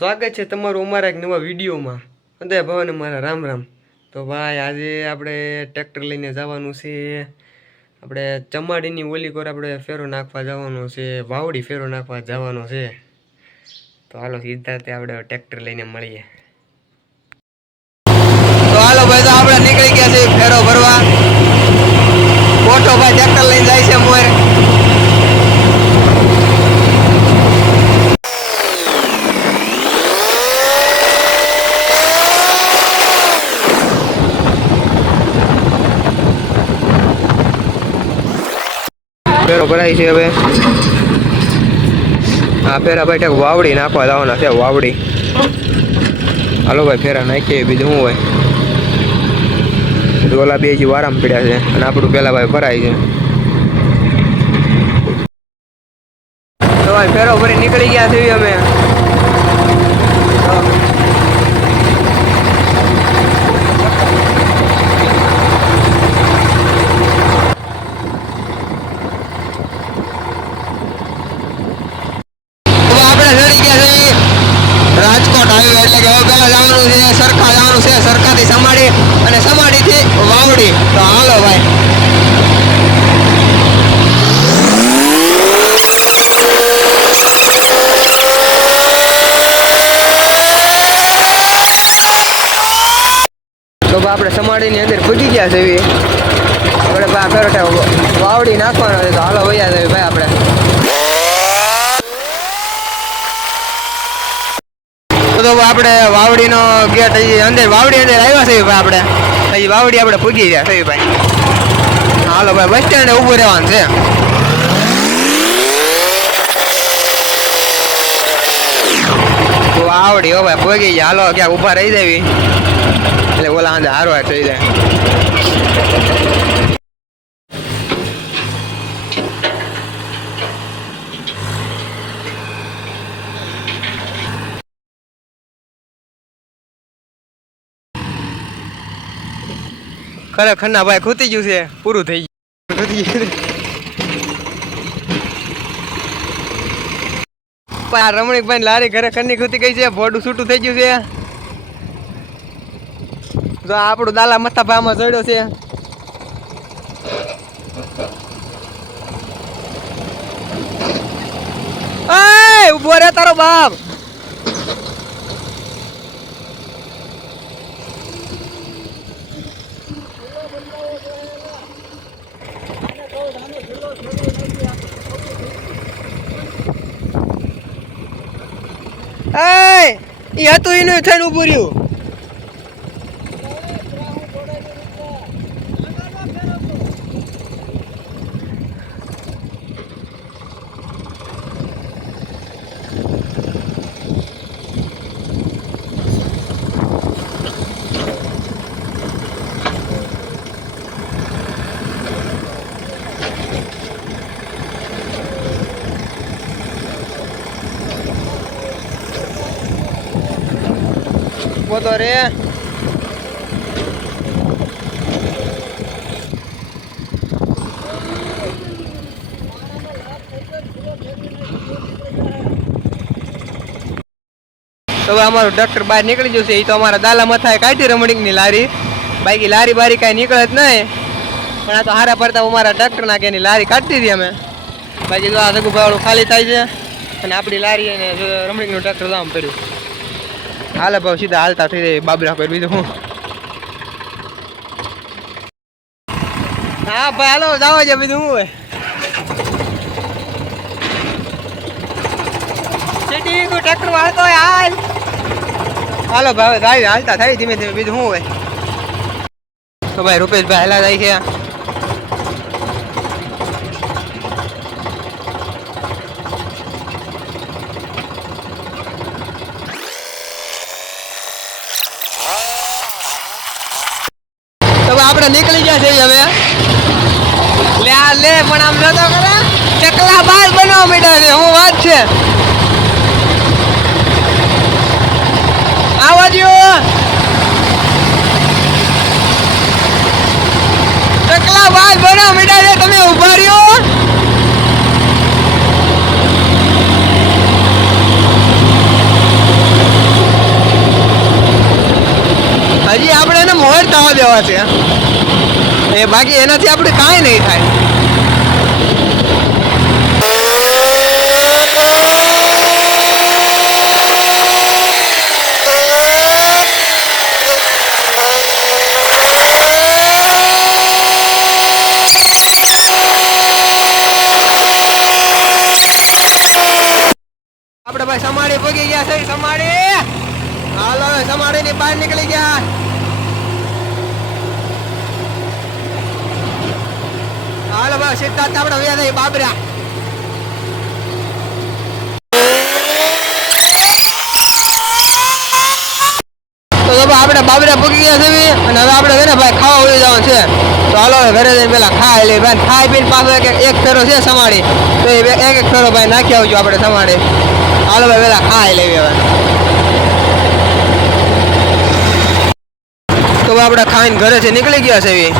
સ્વાગત છે તમારું અમારા એક નવા વિડીયોમાં. અંતે ભવન મારા રામ રામ. તો ભાઈ આજે આપણે ટ્રેક્ટર લઈને જવાનું છે. આપણે ચમાડીની ઓલી કોર આપણે ફેરો નાખવા જવાનો છે, વાવડી ફેરો નાખવા જવાનો છે. તો હાલો સીધા તે આપણે ટ્રેક્ટર લઈને મળીએ. તો હાલો ભાઈ, તો આપણે નીકળી ગયા છે ફેરો ભરવા. મોટો ભાઈ ટ્રેક્ટર લઈને જાય છે મોર. ફેરો ભરાય છે હવે. આ ફેરા ભાઈ વાવડી નાખવા જવાના છે, વાવડી. હાલો ભાઈ ફેરા નાખીએ, બીજું શું હોય. ઓલા બે હજી વારામાં પડ્યા છે અને આપણું પેલા ભાઈ ભરાય છે. તો ભાઈ ફેરો ભરી નીકળી ગયા છે અમે. રાજકોટ હાઈવે એટલે કે હવે પેલા જવાનું છે સરખા, જવાનું છે સરખાથી સમાડી અને સમાડીથી વાવડી. તો હાલો ભાઈ. તો આપણે સમાડીની અંદર પૂજી ગયા છે એવી. આપણે ફેરો વાવડી નાખવાનો છે. તો હાલો વૈયા છે ભાઈ આપણે. તો આપણે વાવડીનો ગેટ અંદર, વાવડી અંદર આવ્યા છે ભાઈ. આપણે હજી વાવડી આપણે પૂગી ગયા છે ભાઈ. હાલો ભાઈ, બસ સ્ટેન્ડે ઊભું રહેવાનું છે. તો વાવડી હો ભાઈ પૂગી ગયા. હાલો ક્યાંક ઊભા રહી જાય એટલે ઓલા અંદર હારવાર થઈ જાય. ખરેખર ના ભાઈ ખૂતી ગયું છે, પૂરું થઈ ગયું. આ રમણીકભાઈ લારી ખરેખર ની ખૂતી ગઈ છે, ભોડું છૂટું થઈ ગયું છે. જો આપણું દાલા મથા ભામાં ચડ્યો છે. ઉભો રે તારો બાપ. એ હતું એનું થઈને ઉભું રહ્યું. બોતો રે. તો અમારું ટ્રેક્ટર બહાર નીકળી જશે. એ તો અમારા દાલા મથાએ કાઢી રમણીકની લારી. બાકી લારી બારી કાંઈ નીકળે જ નહીં. પણ આ તો હારા પડતા અમારા ટ્રેક્ટર નાખે એની લારી કાઢી દીધી અમે. બાકી તો આ સગુભાઈ ખાલી થાય છે અને આપણી લારી અને રમણીકનું ટ્રેક્ટર આમ કર્યું. હાલે ભાવ સીધા હાલતા થઈ જાય બાબરા પર. બીજું હું. હા ભાઈ હાલો જાવ છે. બીજું શું હોય. સિટી તું ટ્રેક્ટર હાલતો હોય હાલ. હાલો ભાઈ જાય હાલતા થાય ધીમે ધીમે. બીજું શું હોય. તો ભાઈ રૂપેશભાઈ હાલા જાય છે. આપણે નીકળી ગયા છે હવે. લે આ લે પણ આમ નતો કરે. ચકલા બાર બનવા માંડ્યા છે. હું વાત છે. આવા દો. ચકલા બાર બનવા માંડ્યા છે. તમે ઉભા રહ્યો. ચડાવવા દેવા છે એ, બાકી એનાથી આપણે કાંઈ નહીં થાય. આપણે ભાઈ સમાડી પગી ગયા છે. સમાડી હાલો, સમાડી ની બહાર નીકળી ગયા. હાલો ભાઈ સિદ્ધાર્થ આપણે વ્યા થઈ બાબરા. તો આપણે બાબરા પગી ગયા છે અને હવે આપણે છે ને ભાઈ ખાવા ઉડી જવાનું છે. તો હાલો ઘરે જઈને પેલા ખાઈ લે ભાઈ. ખાઈ પીને પાછો એક ફેરો છે સમાડી, તો એક ફેરો ભાઈ નાખી આવજો આપણે સમાડી. હાલો ભાઈ પેલા ખાઈ લેવી હવે. તો આપણે ખાઈને ઘરે છે નીકળી ગયા છે એવી.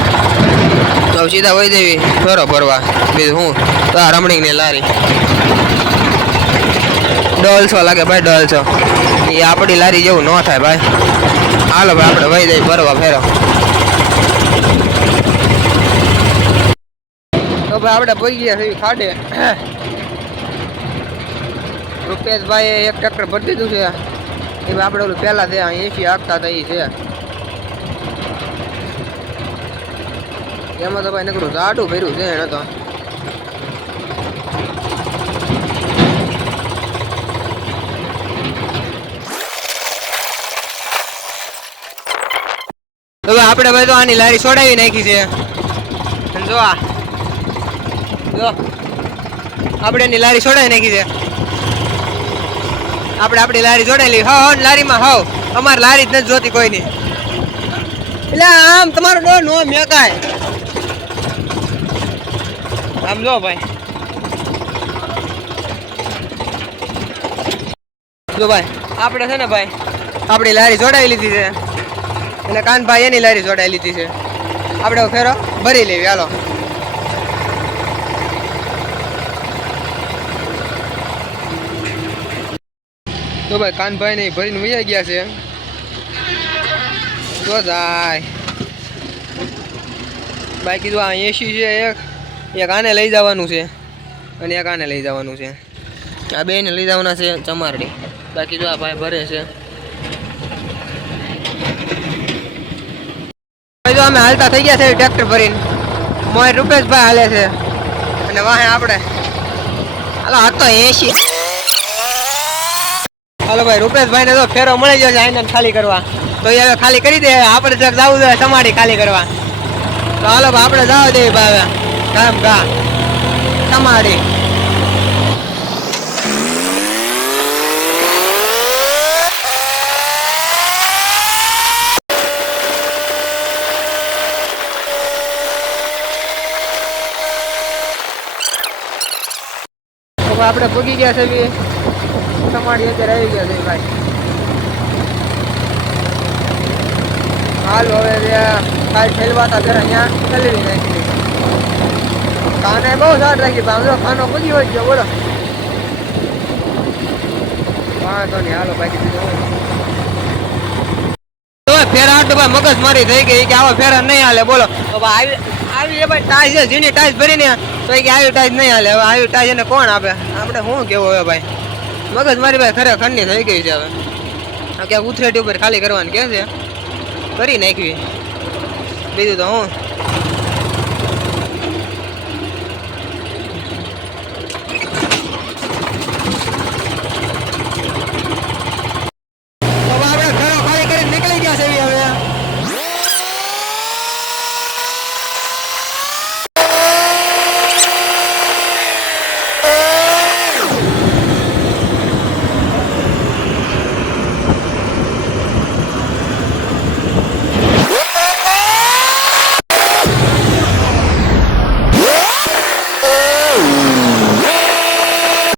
તો સીધા વહી દેવી ફેરો ભરવા. બીજું હું તો આ રમણીકની લારી 150 લાગે ભાઈ, 150. એ આપણી લારી જેવું ન થાય ભાઈ. હાલો ભાઈ આપણે વહી જઈએ ભરવા ફેરો. તો ભાઈ આપણે પહોંચી ગયા છે ખાડે. રૂપેશભાઈ એક ટ્રેક્ટર ભરી દીધું છે. એ આપણે ઓલું પહેલા છે 80 આપતા હતા એ છે. એમાં તો ભાઈ નકરું જાડું ભર્યું છે એને તો. હવે આપણે ભાઈ તો આની લારી છોડાવી નાખી છે. જો જો આપણે એની લારી છોડાવી નાખી છે. આપણે આપણી લારી જોડાયેલી હા લારીમાં હાવ. અમારે લારી જ નથી જોતી કોઈની. એટલે આમ તમારો ડોર નો મેકાય આમ. જો ભાઈ જો ભાઈ આપણે છે ને ભાઈ આપણી લારી જોડાવી લીધી છે. એટલે કાનભાઈ એની લારી જોડાવી લીધી છે. આપણે ફેરો ભરી લેવી. હાલો તો ભાઈ કાનભાઈ ને ભરીને વૈયા ગયા છે. જો જાય બાકી જો આ 80 છે. એક આને લઈ જવાનું છે અને એક આને લઈ જવાનું છે. આ બેને લઈ જવાના છે ચમારડી. બાકી જો આ ભાઈ ભરે છે. જો અમે હાલતા થઈ ગયા છે ટ્રેક્ટર ભરીને. મોય રૂપેશભાઈ હાલે છે અને વાહે આપણે હાલો આ તો 80. હાલો ભાઈ રૂપેશભાઈ ને તો ફેરો મળી ગયો છે આઈને ખાલી કરવા. તો એ હવે ખાલી કરી દે. આપણે જગ જવું જોઈએ સમાડી ખાલી કરવા. તો હાલો ભાઈ આપણે જવા દઈએ ભાઈ કામ ગા સમાડી. આપણે ભૂગી ગયા છે સમાડી અત્યારે આવી ગયા છે ભાઈ. હાલ હવે કાલ ફેલવાતા જરા અહીંયા ચલી નાખી. ખાને બહુ સાર રાખી પણ જો ખાનો ભૂગી હોય ગયો. બોલો વાંધો નહીં. હાલો બાકી બીજું ફેરા તો ભાઈ મગજ મારી થઈ ગઈ કે આવા ફેરા નહીં હાલે. બોલો તો ભાઈ આવી એ ભાઈ ટાઈસ છે ઝીણી ટાઈસ ભરીને તો કે આવી ટાઈસ નહીં હાલે. હવે આવી ટાઈસ એને કોણ આપે? આપણે શું કેવું હવે ભાઈ. મગજ મારી ભાઈ ખરેખરની થઈ ગઈ છે. હવે ક્યાંક ઉથરેટી ઉપર ખાલી કરવાની કે છે કરી નાખવી. બીજું તો હું